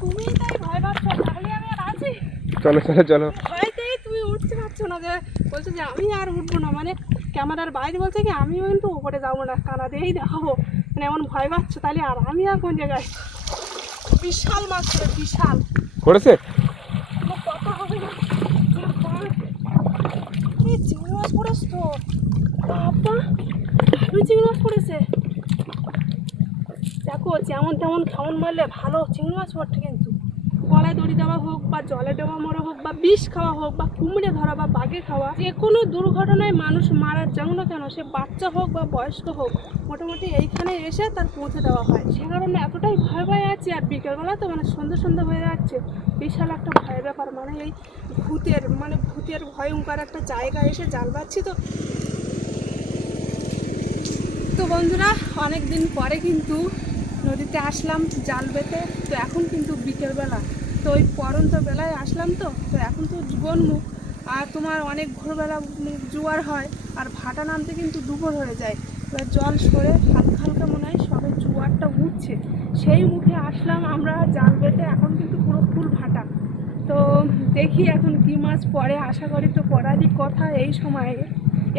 তুমি তাই ভয় পাচ্ছ, তাহলে আমি আর আছি? চলো চলো চলো। ভয়তেই তুমি উঠতে পারছো না, যে বলছো যে আমি আর উঠবো না, মানে ক্যামেরার বাইরে বলছে কি আমিও কিন্তু উপরে যাবো না, কানা দিয়েই দেখাবো, মানে এমন ভয় পাচ্ছ, তাহলে আর আমি আর কোন জায়গায়? বিশাল মাছ ছিল, বিশাল। পড়েছে? কোনো কথা হবে না। এই চিংড়ি মাছ পড়েছে তো, বাবা ভালোই চিংড়ি মাছ পড়েছে। দেখো যেমন তেমন কেমন মারলে ভালো চিংড়ি মাছ পড়ছে, কিন্তু গলায় দড়ি দেওয়া হোক বা জলে দেওয়া মরা হোক বা বিষ খাওয়া হোক বা কুমড়ে ধরা বা বাঘে খাওয়া, যে কোনো দুর্ঘটনায় মানুষ মারা যাও না কেন, সে বাচ্চা হোক বা বয়স্ক হোক, মোটামুটি এইখানে এসে তার পৌঁছে দেওয়া হয়। সে কারণে এতটাই ভয় ভয় আছি। আর বিকেলবেলা তো মানে সন্ধ্যে হয়ে যাচ্ছে, বিশাল একটা ভয়ের ব্যাপার, মানে এই ভূতের ভয়ঙ্কর একটা জায়গায় এসে জাল পাচ্ছি। তো বন্ধুরা, অনেক দিন পরে কিন্তু নদীতে আসলাম জাল বেতে। তো এখন কিন্তু বিকেলবেলা, তো ওই পরন্ত বেলায় আসলাম। তো এখন তো জীবনমুখ, আর তোমার অনেক ভোরবেলা জোয়ার হয়, আর ভাটা নামতে কিন্তু দুপুর হয়ে যায়। এবার জল সরে হালকা হালকা মনে হয় সবে জোয়ারটা উঠছে, সেই মুখে আসলাম আমরা জাল বেতে। এখন কিন্তু পুরো ফুল ভাটা। তো দেখি এখন কী মাছ পড়ে, আশা করি তো পড়ারই কথা এই সময়ে।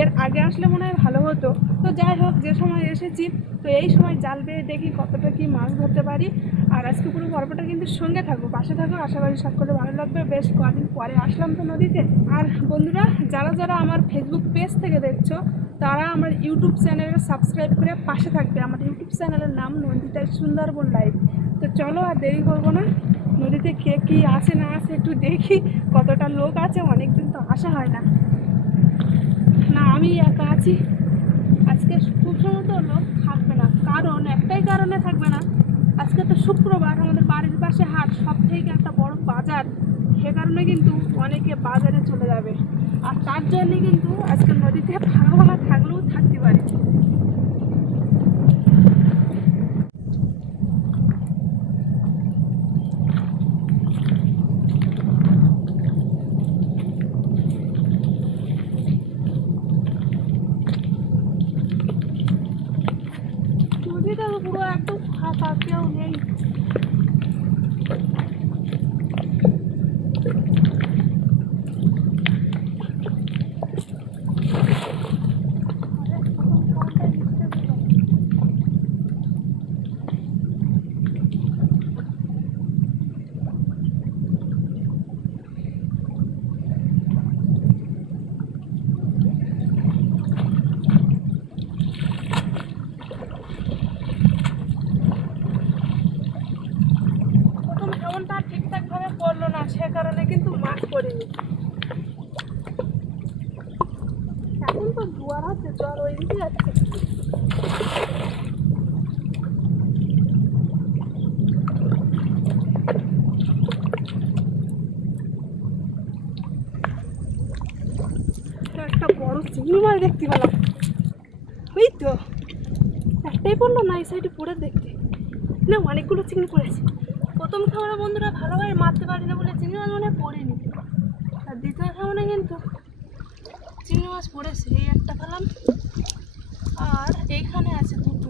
এর আগে আসলে মনে হয় ভালো হতো। তো যাই হোক, যে সময় এসেছি তো এই সময় জাল বেয়ে দেখি কতটা কি মাছ ধরতে পারি। আর আজকে পুরো গল্পটা কিন্তু সঙ্গে থাকবো, পাশে থাকো, আশা করি সব করে ভালো লাগবে। বেশ কদিন পরে আসলাম তো নদীতে। আর বন্ধুরা, যারা যারা আমার ফেসবুক পেজ থেকে দেখছো, তারা আমার ইউটিউব চ্যানেলকে সাবস্ক্রাইব করে পাশে থাকবে। আমার ইউটিউব চ্যানেলের নাম নন্দিতা সুন্দরবন লাইভ। তো চলো আর দেরি করবো না, নদীতে কে কী আছে না আছে একটু দেখি, কতটা লোক আছে, অনেকদিন তো আসা হয় না। না আমি একা আছি, আজকে খুব সম্ভবত লোক থাকবে না। কারণ একটাই কারণে থাকবে না, আজকে তো শুক্রবার, আমাদের বাড়ির পাশে হাট, সব থেকে একটা বড় বাজার। সে কারণে কিন্তু অনেকে বাজারে চলে যাবে, আর তার জন্যে কিন্তু আজকে নদীতে ফাঁকা থাকলেও থাকতে পারে। নদীটা পুরো একদম ফাঁকা, কেউ নেই। যেমনটা ঠিকঠাক ভাবে পড়লো না, সে কারণে কিন্তু মাছ পড়েনি। এখন তো জোয়ার আছে, জোয়ার ওই দিকে যাচ্ছে। একটা বড় চিংড়ি মাছ দেখতে পেলাম, ওই তো একটাই পড়লো না, এই সাইডে পড়ে দেখতে না অনেকগুলো চিংড়ি পড়েছে। প্রথম খাবারে বন্ধুরা ভালোভাবে মারতে পারি না বলে চিংড়ি মাছ মনে পড়েনি, আর দ্বিতীয় খাবারে কিন্তু চিংড়ি মাছ পড়েছে। এই একটা পেলাম, আর এইখানে আছে দুটো,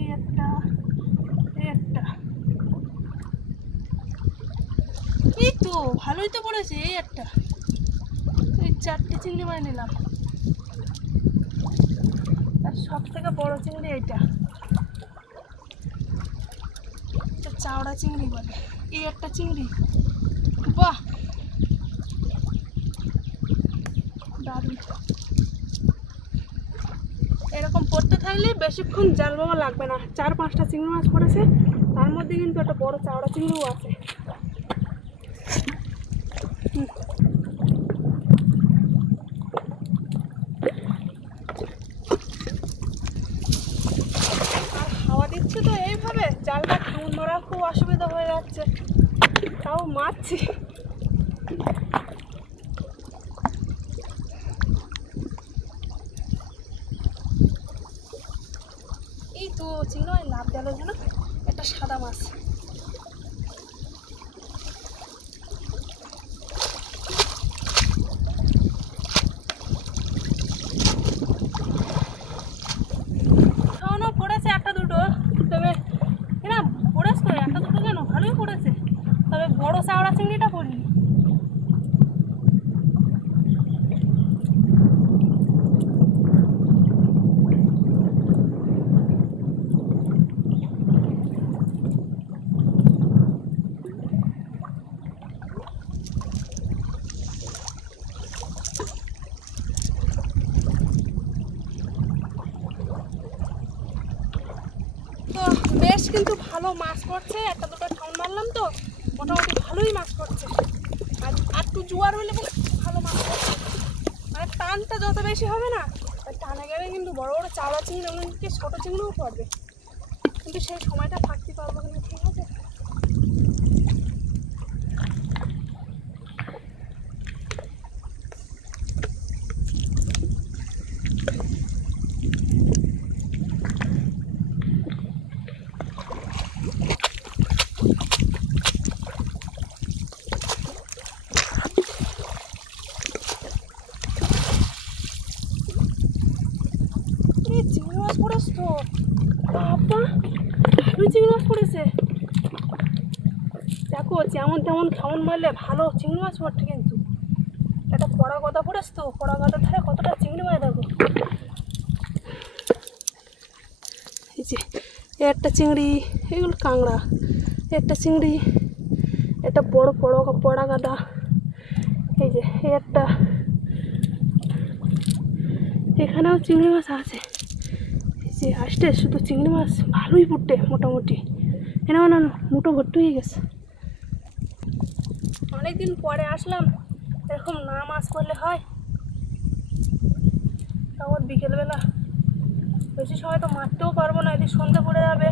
এই একটা, এই একটা। এই তো ভালোই তো পড়েছে, এই একটা। এই 4টে চিংড়ি মাছ নিলাম, আর সব থেকে বড় চিংড়ি এইটা, চাওড়া চিংড়ি বলে। এই একটা চিংড়ি, বাহ দারুণ। এরকম পড়তে থাকলে বেশিক্ষণ জাল বাবা লাগবে না। 4-5টা চিংড়ি মাছ পড়েছে, তার মধ্যে কিন্তু একটা বড় চাওড়া চিংড়িও আছে। আর হাওয়া দিচ্ছে তো এইভাবে জালটা খাউন মারা খুব অসুবিধা হয়ে যাচ্ছে, তাও মারছি। এই তো চিংড়ি মাছ লাভ গেল যেন, একটা সাদা মাছ। খাওয়ানো পড়েছে একটা দুটো, তবে কিন্তু ভালো মাছ পড়ছে, একটা দুটো ঠাউন মারলাম তো মোটামুটি ভালোই মাছ পড়ছে। আর একটু জোয়ার হলে ভালো মাছ পড়ছে, মানে টানটা যত বেশি হবে না টানে গেলে কিন্তু বড় বড় চাওড়া চিংড়ি এমনকি ছোটো চিংড়িও পড়বে, কিন্তু সেই সময়টা থাকতে পারবো কিনা। ঠিক আছে, চিংড়ি মাছ পড়েছ তো বাবা, ভালোই চিংড়ি মাছ পড়েছে। দেখো যেমন তেমন খামন মারলে ভালো চিংড়ি মাছ পড়ছে, কিন্তু একটা কড়া গদা পড়েছ তো, কড়া গদার ধারে কতটা চিংড়ি মাছ দেখো। এই যে একটা চিংড়ি, এগুলো কাঁংড়া, একটা চিংড়ি, একটা বড় বড় পড়া গাদা, এই যে একটা, এখানেও চিংড়ি মাছ আছে। যে আসতে শুধু চিংড়ি মাছ ভালোই পড়তে মোটামুটি, এনা না মুটো ভর্তি হয়ে গেছে। অনেকদিন পরে আসলাম, এরকম না মাছ পড়লে হয়। তারপর বিকেলবেলা বেশি সময় তো মারতেও পারবো না, এদিকে সন্ধ্যে পড়ে যাবে,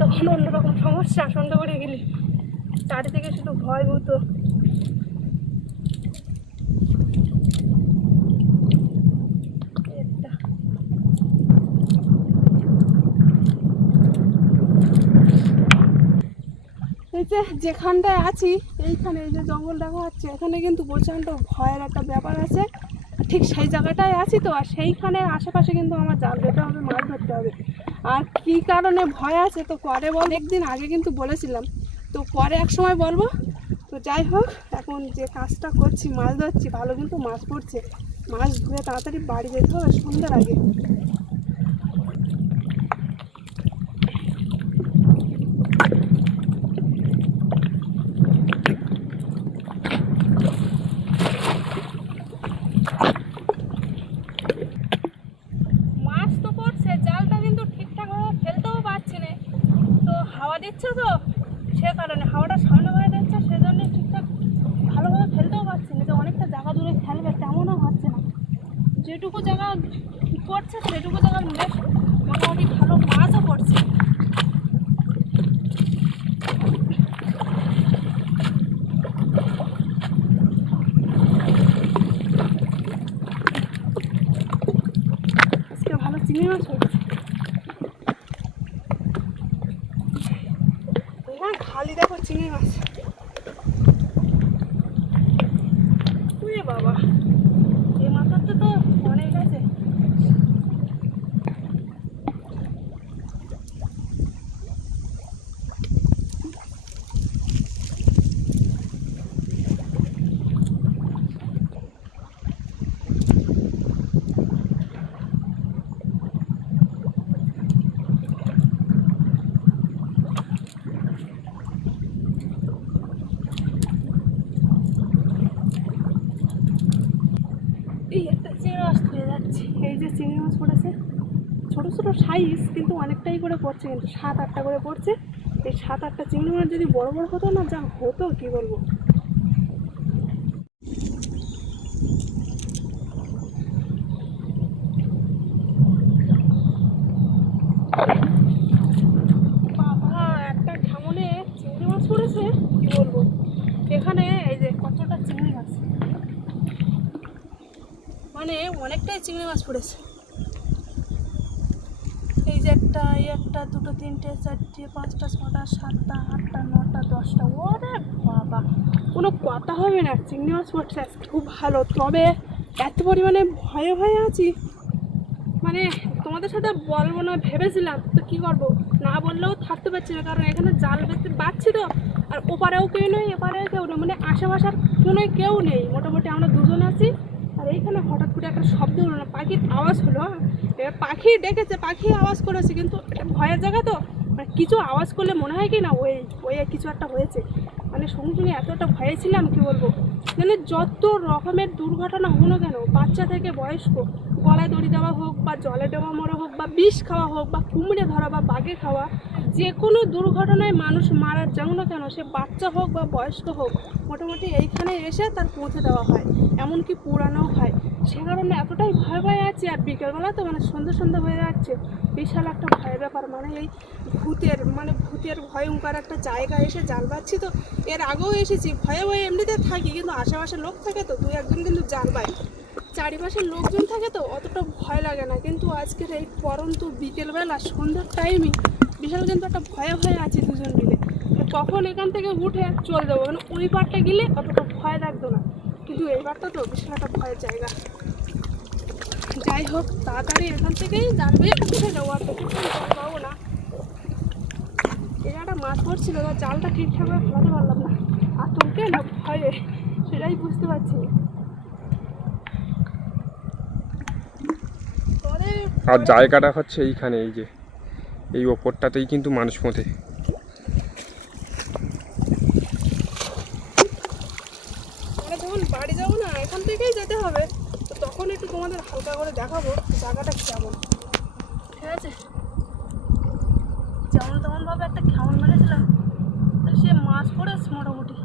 তখন অন্যরকম সমস্যা। সন্ধ্যে পড়ে গেলে চারিদিকে শুধু ভয় ভূত। এই যে যেখানটায় আছি এইখানে, এই যে জঙ্গল দেখা যাচ্ছে, এখানে কিন্তু প্রচণ্ড ভয়ের একটা ব্যাপার আছে। ঠিক সেই জায়গাটায় আছি তো, আর সেইখানে আশেপাশে কিন্তু আমার জাল দিতে হবে, মাছ ধরতে হবে। আর কী কারণে ভয় আছে তো পরে বল, একদিন আগে কিন্তু বলেছিলাম, তো পরে এক সময় বলবো। তো যাই হোক, এখন যে কাজটা করছি মাছ ধরছি, ভালো কিন্তু মাছ পড়ছে। মাছ ধরে তাড়াতাড়ি বাড়ি যেতে হবে সন্ধ্যার আগে। মাছ তো পড়ছে, জালটা কিন্তু ঠিকঠাকভাবে ফেলতেও পারছি না, তো হাওয়া দিচ্ছে তো সে কারণে, হাওয়াটা সামনে হয়ে যাচ্ছে সেজন্য ঠিকঠাক ভালোভাবে ফেলতেও পারছি না। যে অনেকটা জায়গা দূরে ফেলবে তেমনও হচ্ছে না, যেটুকু জায়গা পড়ছে সেটুকু জায়গার মোটামুটি ভালো মাছও পড়ছে। আজকে ভালো চিংড়ি মাছ পড়ছে। হ্যাঁ খালি দেখো চিংড়ি মাছ, উরে বাবা এই মাথাতে তো অনেক আছে। এই একটা চিংড়ি মাছ ধরে যাচ্ছে, এই যে চিংড়ি মাছ পড়েছে, ছোটো ছোটো সাইজ কিন্তু অনেকটাই করে পড়ছে, কিন্তু 7-8টা করে পড়ছে। এই 7-8টা চিংড়ি মাছ যদি বড় বড় হতো না, যা হতো কি বলবো। বাবা একটা ঠামনে চিংড়ি মাছ পড়েছে, কি বলবো। এখানে এই যে কতটা চিংড়ি মাছ, মানে অনেকটাই চিংড়ি মাছ পড়েছে। এই যে একটা, এই একটা, দুটো, তিনটে, চারটে, পাঁচটা, ছটা, সাতটা, আটটা, নটা, 10টা, ওরে বাবা কোনো কথা হবে না, চিংড়ি মাছ পড়ছে খুব ভালো। তবে এত পরিমাণে ভয়ে ভয়ে আছি, মানে তোমাদের সাথে বলবো না ভেবেছিলাম, তো কী করবো, না বললেও থাকতে পারছি না, কারণ এখানে জাল বেঁধে পাচ্ছি তো, আর ওপারেও কেউ নেই এপারেও কেউ নেই, মানে আশেপাশের কোনো কেউ নেই, মোটামুটি আমরা দুজন আছি। আর এইখানে হঠাৎ করে একটা শব্দ হলো না, পাখির আওয়াজ হলো। এবার পাখি ডেকেছে, পাখি আওয়াজ করেছে, কিন্তু ভয়ের জায়গা তো, মানে কিছু আওয়াজ করলে মনে হয় কি না ওই ওই কিছু একটা হয়েছে। মানে সঙ্গে সঙ্গে এতটা ভয়ে ছিলাম কি বলবো, মানে যত রকমের দুর্ঘটনা হলো কেন, বাচ্চা থেকে বয়স্ক গলায় দড়ি দেওয়া হোক বা জলে দেওয়া মরা হোক বা বিষ খাওয়া হোক বা কুমিরে ধরা বা বাঘে খাওয়া, যে কোনো দুর্ঘটনায় মানুষ মারা যাও না কেন, সে বাচ্চা হোক বা বয়স্ক হোক, মোটামুটি এইখানে এসে তার পৌঁছে দেওয়া হয়, এমনকি পুরানো হয়। সে কারণে এতটাই ভয় ভয় আছে। আর বিকেলবেলা তো মানে সন্ধ্যা হয়ে যাচ্ছে, বিশাল একটা ভয়ের ব্যাপার। মানে এই ভূতের ভয়ঙ্কর একটা জায়গায় এসে জাল বাচ্ছি। তো এর আগেও এসেছি, ভয়ে ভয়ে এমনিতে থাকি, কিন্তু আশেপাশে লোক থাকে তো দুই একজন কিন্তু জাল বাই, চারিপাশের লোকজন থাকে তো অতটা ভয় লাগে না। কিন্তু আজকের এই পরন্তু বিকেলবেলা সন্ধ্যার টাইমে বিশাল কিন্তু একটা ভয়ে ভয়ে আছি দুজন মিলে। তো কখন এখান থেকে উঠে চলে যাবো, মানে ওই পারটা গেলে অতটা ভয় লাগতো না, কিন্তু এই পারটা তো বিশাল একটা ভয়ের জায়গা। যাই হোক, তাড়াতাড়ি এখান থেকেই জানবে উঠে যাবো, আর বেশিক্ষণ জল পাবো না। এই একটা মাছ পড়ছিল, জালটা ঠিকঠাকভাবে ফেলাতে পারলাম না, আতঙ্কে না ভয়ে সেটাই বুঝতে পারছি না। আর জায়গাটা হচ্ছে এইখানে, এই যে এই ওপরটাতেই কিন্তু মানুষ পথে। আমরা যখন বাড়ি যাবো না, এখান থেকেই যেতে হবে, তো তখন একটু তোমাদের হালকা করে দেখাবো জায়গাটা কেমন, ঠিক আছে? যেমন তেমনভাবে একটা খেমন মেরেছিলাম, তো সে মাছ পড়েছে মোটামুটি,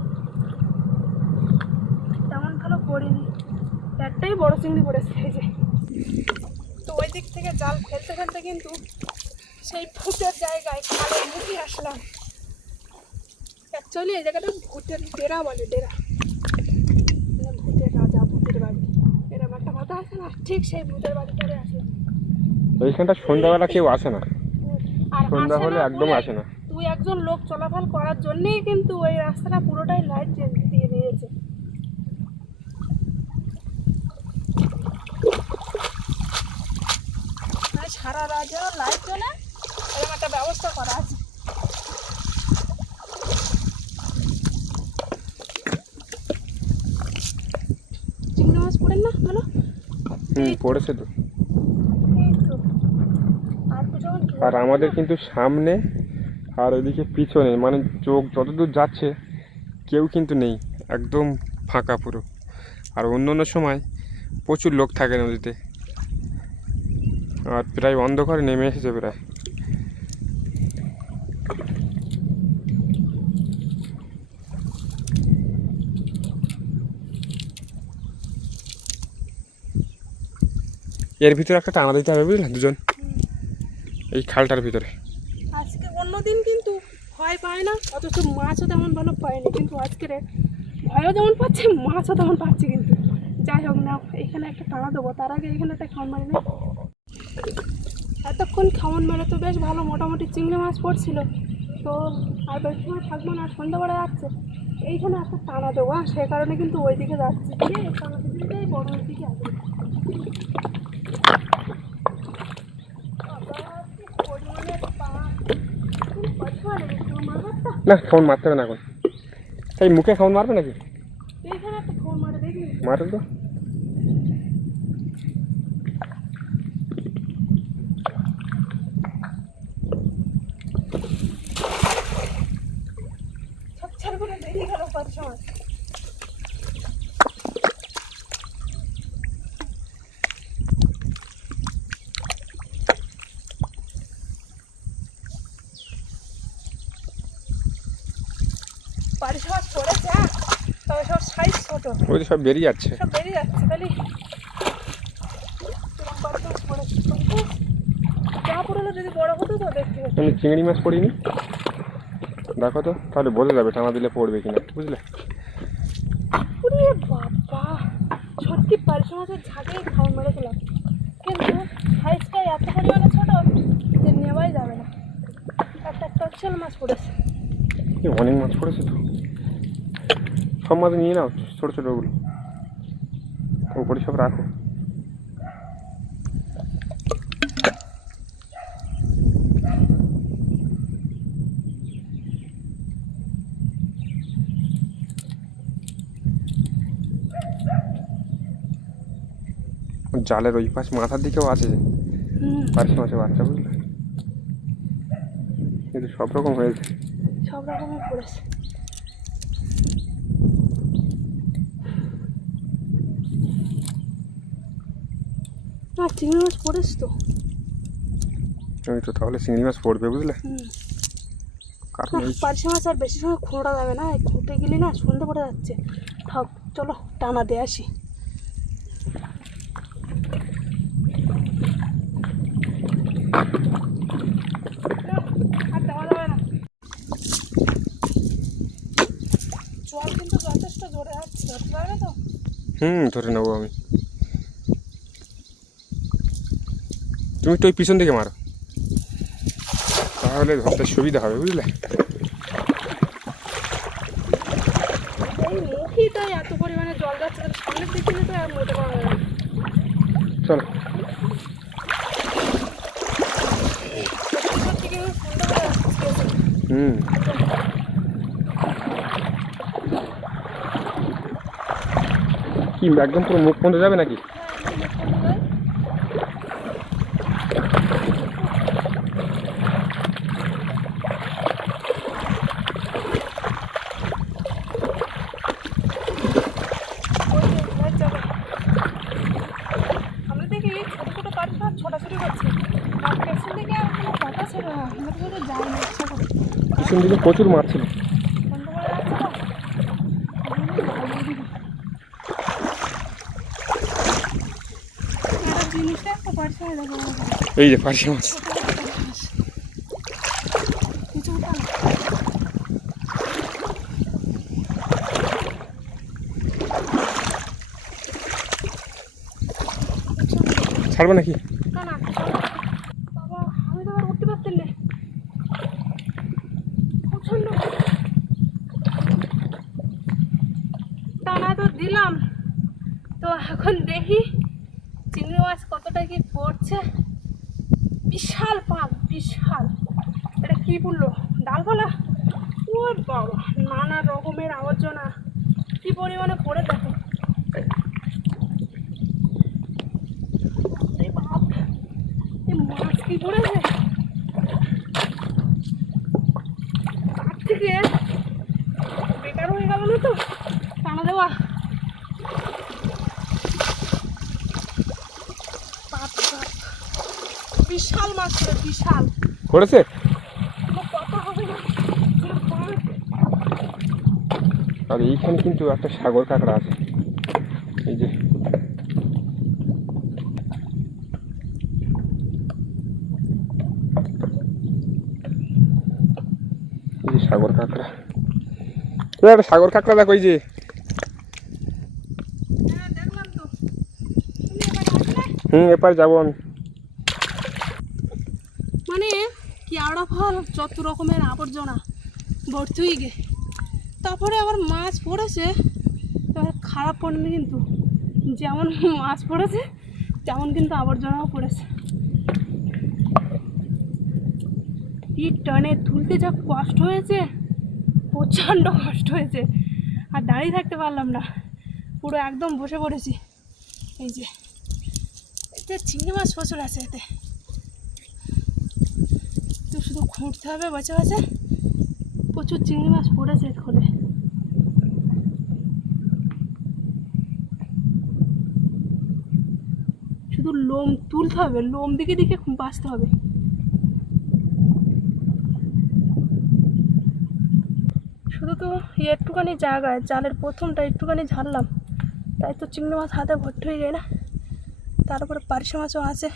তেমন ভালো পড়িনি, একটাই বড় চিংড়ি পড়েছে এই যে। তো ওই দিক থেকে জাল ফেলতে ফেলতে কিন্তু সেই ভূতের জায়গায় খালের মুখে আসলাম। অ্যাকচুয়ালি এই জায়গাটা ভূতের ডেরা বলে, ডেরা, মানে ভূতের রাজা, ভূতের বাড়ি, এরকম একটা কথা আছে না, ঠিক সেই ভূতের বাড়িটারে আসলাম। এইখানটা সন্ধ্যাবেলা কেউ আসে না, আর সন্ধ্যা হলে একদম আসে না। তুই একজন লোক চলাফল করার জন্যই কিন্তু ওই রাস্তাটা পুরোটাই লাইট দিয়ে দিয়েছে। সারা রাত যেন লাইট চলে, এরকম একটা ব্যবস্থা করা আছে। চিংড়ি মাছ পড়েন না ভালো? পড়েছে তো। এই তো আর আমাদের কিন্তু সামনে আর ওইদিকে পিছনে, মানে চোখ যতদূর যাচ্ছে কেউ কিন্তু নেই, একদম ফাঁকা পুরো। আর অন্য অন্য সময় প্রচুর লোক থাকে নদীতে, আর প্রায় অন্ধকারে নেমে এসেছে প্রায়। এর ভিতরে একটা টানা দিতে হবে, বুঝলেন, দুজন এই খালটার ভিতরে। আজকে অন্যদিন কিন্তু ভয় পায় না, অথচ মাছও তেমন ভালো পায়নি, কিন্তু আজকের ভয়ও যেমন পাচ্ছে, মাছও তেমন পাচ্ছি। কিন্তু যাই হোক না, এখানে একটা টানা দেবো, তার আগে এখানে একটা খাওয়ান মারি না। এতক্ষণ খাওয়ান মারে তো বেশ ভালো মোটামুটি চিংড়ি মাছ পড়ছিল, তো আর বেশি সময় থাকবো না, সন্ধ্যাবেলা যাচ্ছে, এইখানে একটা টানা দেবো, সে কারণে কিন্তু ওই দিকে যাচ্ছি, দিয়ে টানা দিকে বড় দিকে আসবে। না, খাওয়ান মারতে হবে না এখন, তাই মুখে খাওয়ান মারবে নাকি? এইখানে একটা খাওয়ান মারে দেখি, মারে তো। ছটছট করে বেরিয়ে গেল কত সময়। পারিস মাছ পড়েছে, তবে সব সাইজ ছোট, ওই তো সব বেরিয়ে যাচ্ছে, সব বেরিয়ে যাচ্ছে। তাহলে পারিস মাছ পড়েছে, যা পড়লো যদি বড় হতো তো দেখতে হতো। আমি চিংড়ি মাছ পড়িনি, দেখো তো, তাহলে বোঝা যাবে টানা দিলে পড়বে কিনা, বুঝলে? ওরে বাবা, সত্যি পারিস মাছের ঝাঁকে খাওয়ান মেরেছিলাম, কিন্তু সাইজটা এত পরিমাণে ছোট যে নেওয়াই যাবে না। একটা টচ্ছল মাছ পড়েছে, অনেক মাছ পড়েছে তো, সব মাছ নিয়ে নাও, ছোটো ছোটোগুলো ওপরে সব রাখো। জালের ওই পাশ মাথার দিকেও আছে পারিস মাছের বাচ্চা, বুঝলে, কিন্তু সব রকম হয়েছে, সব রকমের পড়েছে। আর চিংড়ি মাছ পড়েছে তো। ওই তো তাহলে চিংড়ি মাছ পড়বে বুঝলে, হুম। কারণ না এই পার্শে মাছ আর বেশি সময় খোঁড়া যাবে না, খুঁটে গেলে না সন্ধে পড়ে যাচ্ছে। থাক চলো টানা দিয়ে আসি। আর দেওয়া যাবে না, জল কিন্তু যথেষ্ট জোরে আসছে, ধরতে পারবে তো? ধরে নেবো আমি। তুমি তো ওই পিছন দিকে মারো, তাহলে ধরতে সুবিধা হবে বুঝলে। এই মুখই তো এত পরিমাণে জল যাচ্ছে, তাহলে সামনের দিকে তো আর মোটে পাওয়া যাবে না। চলো। পিছন থেকে সন্ধে পড়ে যাচ্ছে। কি একদম পুরো মুখ পর্যন্ত যাবে নাকি? আমরা দেখি ছোটো ছোটো পার্টি সব ছোটাছুটি করছে, আর পেছন দিকে আর কোনো কথা ছিল না, আমরা তো শুধু যাই না ইচ্ছা করে। পিছন দিকে প্রচুর মাছ ছিল। বন্ধ করে যাচ্ছে তো, একটা জিনিসটা একটা পার্টি সময় দেখো এই যে পার্শে মাছ। কিছু উঠান। ছাড়বে নাকি? না না বাবা, আমি তো আর উঠতে পারতেন না, প্রচন্ড টানা তো দিলাম। তো এখন দেখি চিংড়ি মাছ কতটা কি পড়ছে। বিশাল পাক, বিশাল। এটা কি বললো, ডালপালা? ও বাবা, নানা রকমের আবর্জনা কি পরিমাণে পড়ে দেখো। এই বাপ, এই মাছ কি পড়েছে তার থেকে, বেকার হয়ে গেল না তো টানা দেওয়া। বাপ বাপ, বিশাল মাছ ছিল, বিশাল। পড়েছে? কোনো কথা হবে না। আর এইখানে কিন্তু একটা সাগর কাঁকড়া আছে, এই যে। এই যে সাগর কাঁকড়া, একটা সাগর কাঁকড়া দেখো, এই যে। হ্যাঁ দেখলাম তো। তুমি এবার আসলে এপার যাবো আমি। মানে কি আড়া ফল, যত রকমের আবর্জনা ভর্তি হয়ে গে, তারপরে আবার মাছ পড়েছে। এবার খারাপ পড়েনি কিন্তু, যেমন মাছ পড়েছে তেমন কিন্তু আবর্জনাও পড়েছে। এই টানে তুলতে যা কষ্ট হয়েছে, প্রচণ্ড কষ্ট হয়েছে, আর দাঁড়িয়ে থাকতে পারলাম না, পুরো একদম বসে পড়েছি। এই যে এতে চিংড়ি মাছ প্রচুর আছে, এতে তো শুধু খুঁড়তে হবে বসে বসে। প্রচুর চিংড়ি মাছ পড়েছে খোলে। শুধু লোম তুলতে হবে, লোম দিকে দিকে বাঁচতে হবে। শুধু তো একটুখানি জায়গায় জালের প্রথমটা একটুখানি ঝাড়লাম, তাই তো চিংড়ি মাছ হাতে ভর্তি হয়ে যায় না। তারপরে পার্শে মাছও আছে,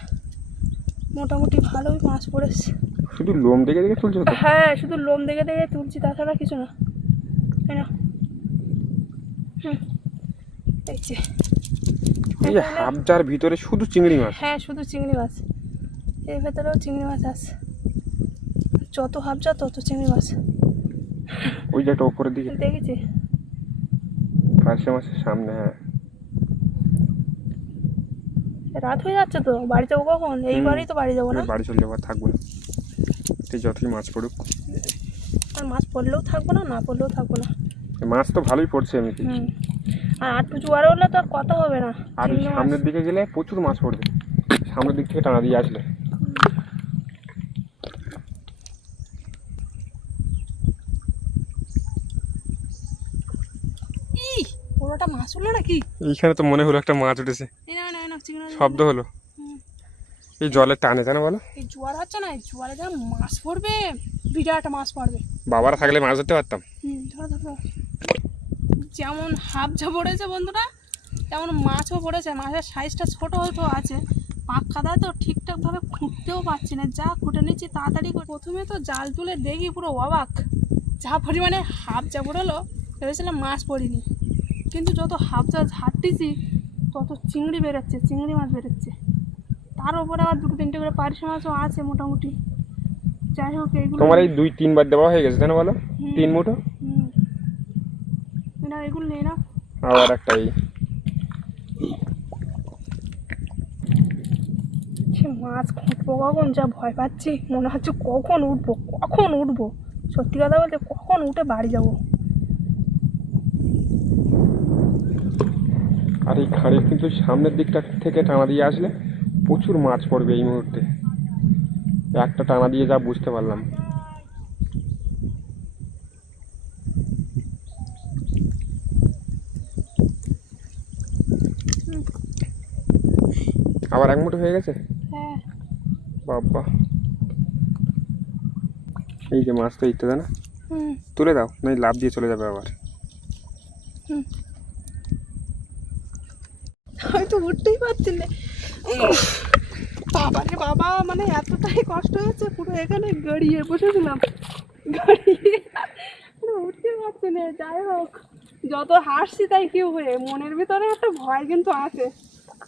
মোটামুটি ভালোই মাছ পড়েছে। শুধু লোম দেখে দেখে তুলছো তো? হ্যাঁ শুধু লোম দেখে দেখে তুলছি, তাছাড়া কিছু না, তাই না? এই যে এই যে হাবজার ভিতরে শুধু চিংড়ি মাছ। হ্যাঁ শুধু চিংড়ি মাছ, এর ভেতরেও চিংড়ি মাছ আছে, যত হাবজা তত চিংড়ি মাছ। ওই যে একটা ওপরের দিকে দেখেছি পার্শে মাছের সামনে। হ্যাঁ রাত হয়ে যাচ্ছে তো, বাড়ি যাবো কখন? এইবারই তো বাড়ি যাবো না। বাড়ি চলে যাবো, আর থাকবো না। তুই যতই মাছ পড়ুক, আর মাছ পড়লেও থাকবো না, না পড়লেও থাকবো না। মাছ তো ভালোই পড়ছে এমনিতে। আর আটটু জোয়ারে হলে তো আর কথা হবে না। আর সামনের দিকে গেলে প্রচুর মাছ পড়বে, সামনের দিক থেকে টানা দিয়ে আসলে। পুরোটা মাছ হলো নাকি? এইখানে তো মনে হলো একটা মাছ উঠেছে, এই না না না চিংড়ি শব্দ হলো। এই জলে টানে জানো বলো? এই জোয়ার হচ্ছে না, এই জোয়ারে যা মাছ পড়বে, বিরাট মাছ পড়বে। বাবারা থাকলে মাছ ধরতে পারতাম। ধরো ধরো, যেমন হাফঝা পড়েছে বন্ধুরা, তেমন মাছও পড়েছে। মাছের সাইজটা ছোট হয়তো আছে, পাক কাদায় তো ঠিকঠাকভাবে খুঁটতেও পারছি না। যা খুঁটে নিচ্ছি তাড়াতাড়ি করে। প্রথমে তো জাল তুলে দেখি পুরো অবাক, যা পরিমাণে হাফঝা পড়লো, ভেবেছিলাম মাছ পড়িনি, কিন্তু যত হাফঝা ঝাড়তেছি তত চিংড়ি বেরোচ্ছে, চিংড়ি মাছ বেরোচ্ছে। তার উপরে আবার 2-3টে করে পার্শে মাছও আছে মোটামুটি। যাই হোক, এইগুলো তোমার এই 2-3 বার দেওয়া হয়ে গেছে জানো বলো? 3 মুঠো। না এগুলো নেই না, আবার একটাই মাছ খুঁটবো কখন, যা ভয় পাচ্ছি। মনে হচ্ছে কখন উঠবো, কখন উঠবো। সত্যি কথা বলতে কখন উঠে বাড়ি যাবো। আর এই খাড়ির কিন্তু সামনের দিকটা থেকে টানা দিয়ে আসলে প্রচুর মাছ পড়বে এই মুহূর্তে। একটা টানা দিয়ে যা বুঝতে পারলাম। আবার 1 মুঠো হয়ে গেছে। হ্যাঁ বাবা, এই যে মাছটা ইচ্ছে না, হুম তুলে দাও, নয় লাভ দিয়ে চলে যাবে আবার। হুম, আমি তো উঠতেই পারছি না। বাবা রে বাবা, মানে এতটাই কষ্ট হচ্ছে, পুরো এখানে গড়িয়ে বসেছিলাম, গড়িয়ে উঠতে পারছি না। যাই হোক, যত হাসছি তাই কেউ হয়ে, মনের ভিতরে একটা ভয় কিন্তু আছে।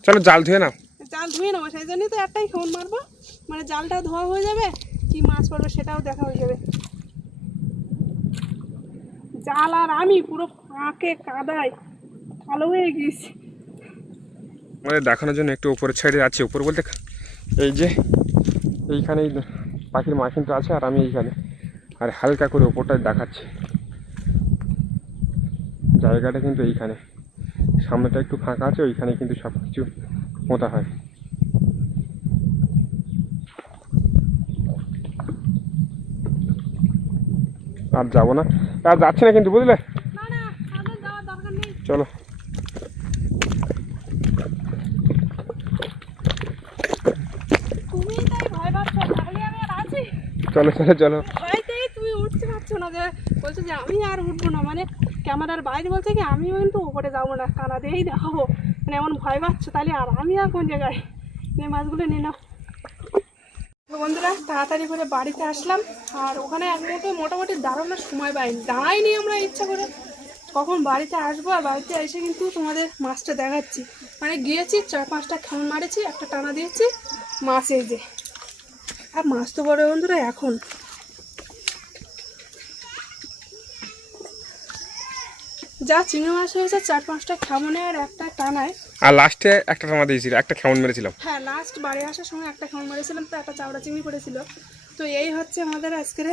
চলো জাল ধুয়ে নাও। জাল ধুয়ে নেবো, সেই জন্যই তো একটাই ফোন মারবো, মানে জালটা ধোয়া হয়ে যাবে, কি মাছ পড়বে সেটাও দেখা হয়ে যাবে। জাল আর আমি পুরো ফাঁকে কাদায় কালো হয়ে গেছি। আমাদের দেখানোর জন্য একটু উপরে ছেড়ে যাচ্ছি। উপর বলতে এই যে এইখানেই পাখির মা কিন্তু আছে, আর আমি এইখানে, আর হালকা করে ওপরটায় দেখাচ্ছি। জায়গাটা কিন্তু এইখানে, সামনেটা একটু ফাঁকা আছে, ওইখানে কিন্তু সব কিছু পোঁতা হয়। আর যাবো না, আর যাচ্ছি না কিন্তু, বুঝলে? না না, আমাদের যাওয়ার দরকার নেই। চলো। তুমি তাই ভয় পাচ্ছ, তাহলে আমি আর আছি। চলো চলো চলো। ভয়তেই তুমি উঠতে পারছো না, যে বলছো যে আমি আর উঠবো না, মানে ক্যামেরার বাইরে বলছে কি আমিও কিন্তু উপরে যাবো না, কানা দিয়েই দেখাবো, মানে এমন ভয় পাচ্ছ। তাহলে আর আমি আর কোন জায়গায়, মাছগুলো নিয়ে নাও। তো বন্ধুরা, তাড়াতাড়ি করে বাড়িতে আসলাম, আর ওখানে এক মুহূর্তে মোটামুটি দাঁড়ানোর সময় পাইনি, দাঁড়াইনি আমরা ইচ্ছা করে, কখন বাড়িতে আসবো। আর বাড়িতে এসে কিন্তু তোমাদের মাছটা দেখাচ্ছি, মানে গিয়েছি 4-5টা খান মারেছি, একটা টানা দিয়েছি, মাছ এই যে। আর মাছ তো বড় বন্ধুরা, এখন যা চিংড়ি মাছ হয়েছে 4-5টা খামনে আর একটা টানায়। আর লাস্টে একটা টানা দিয়েছিল, একটা খেমন মেরেছিলাম। হ্যাঁ, লাস্ট বাড়ি আসার সময় একটা খামন মেরেছিলাম, তো একটা চাওড়া চিংড়ি পড়েছিল। তো এই হচ্ছে আমাদের আজকের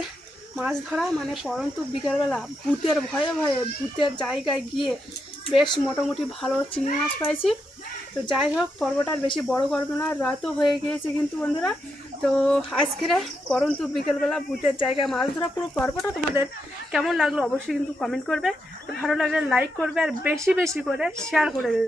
মাছ ধরা, মানে পরন্তু বিকেলবেলা ভূতের ভয়ে ভয়ে ভূতের জায়গায় গিয়ে বেশ মোটামুটি ভালো চিংড়ি মাছ পাইছি। তো যাই হোক, পর্বটা আর বেশি বড় করবো না, রাতও হয়ে গিয়েছে কিন্তু বন্ধুরা। তো আজকের পরন্তু বিকেলবেলা ভূতের জায়গায় মাছ ধরা পুরো পর্বটা তোমাদের কেমন লাগলো অবশ্যই কিন্তু কমেন্ট করবে। ভালো লাগলে লাইক করবে, আর বেশি বেশি করে শেয়ার করে দেবে।